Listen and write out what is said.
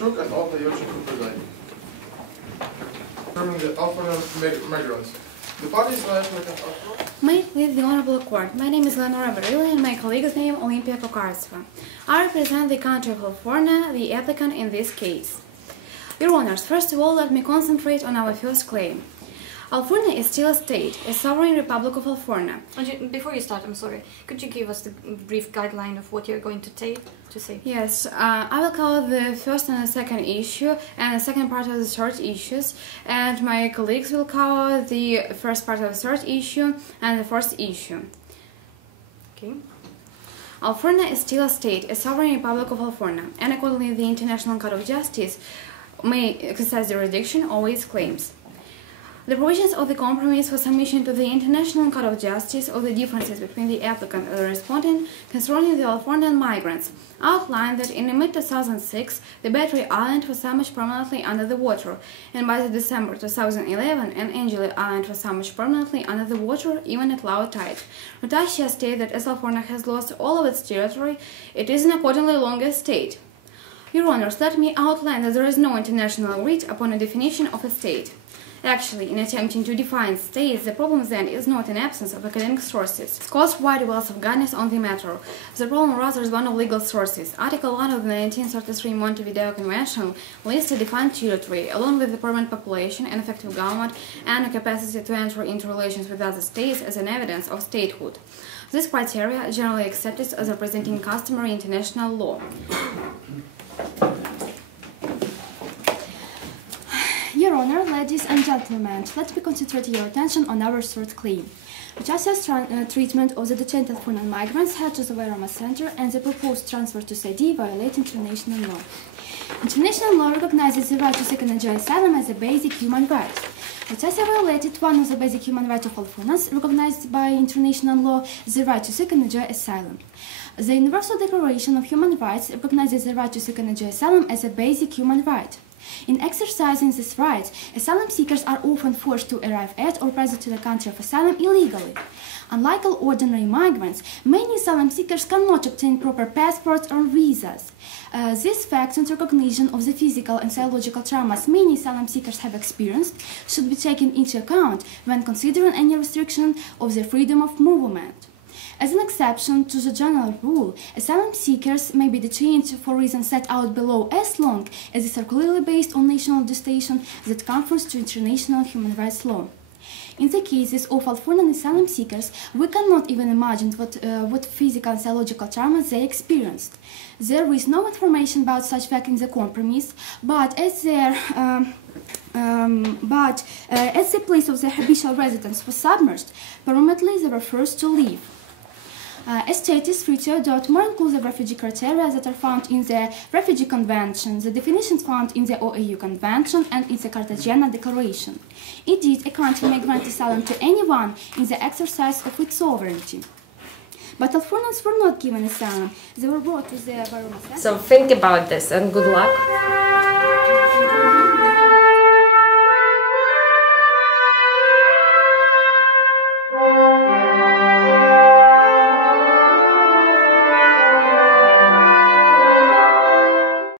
vertrok en altijd Joodse groepen zijn. De Alpha migrants. The parties eigenlijk het afgelopen. May it please the Honorable Court. My name is Leonora Barilli and my colleague's name Olympia Kokartseva. I represent the country of California, the applicant in this case. Your Honors, first of all, let me concentrate on our first claim. California is still a state, a sovereign republic of California. Before you start, I'm sorry, could you give us the brief guideline of what you're going to say? Yes, I will cover the first and the second issue and the second part of the third issues, and my colleagues will cover the first part of the third issue and the first issue. Okay. California is still a state, a sovereign republic of California, and accordingly the International Court of Justice may exercise jurisdiction over its claims. The provisions of the compromise for submission to the International Court of Justice of the differences between the applicant and the respondent concerning the Californian migrants outlined that in mid-2006 the Battery Island was submerged permanently under the water, and by the December 2011 an Angeles Island was submerged permanently under the water even at low tide. Natasha stated that as California has lost all of its territory, it is an accordingly longer state. Your Honors, let me outline that there is no international agreed upon a definition of a state. Actually, in attempting to define states, the problem then is not an absence of academic sources. Scholars provide a wealth of guidance on the matter. The problem rather is one of legal sources. Article 1 of the 1933 Montevideo Convention lists a defined territory, along with the permanent population, an effective government, and a capacity to enter into relations with other states as an evidence of statehood. This criteria are generally accepted as representing customary international law. Your Honor, ladies and gentlemen, let me concentrate your attention on our third claim. Justice's treatment of the detained Californian migrants held to the Veroma Center and the proposed transfer to CD violate international law. International law recognizes the right to seek and enjoy asylum as a basic human right. Justice violated one of the basic human rights of Californians, recognized by international law, the right to seek and enjoy asylum. The Universal Declaration of Human Rights recognizes the right to seek and enjoy asylum as a basic human right. In exercising this right, asylum seekers are often forced to arrive at or pass to the country of asylum illegally. Unlike all ordinary migrants, many asylum seekers cannot obtain proper passports or visas. These facts and recognition of the physical and psychological traumas many asylum seekers have experienced should be taken into account when considering any restriction of their freedom of movement. As an exception to the general rule, asylum seekers may be detained for reasons set out below as long as these are clearly based on national legislation that conforms to international human rights law. In the cases of Californian asylum seekers, we cannot even imagine what physical and psychological traumas they experienced. There is no information about such fact in the compromise, but as the place of their habitual residence was submerged, permanently they were forced to leave. As stated, 3.2 more inclusive refugee criteria that are found in the Refugee Convention, the definitions found in the OAU Convention and in the Cartagena Declaration. Indeed, a country may grant asylum to anyone in the exercise of its sovereignty. But Californians were not given asylum. They were brought to the Veroma Center. So think about this and good luck.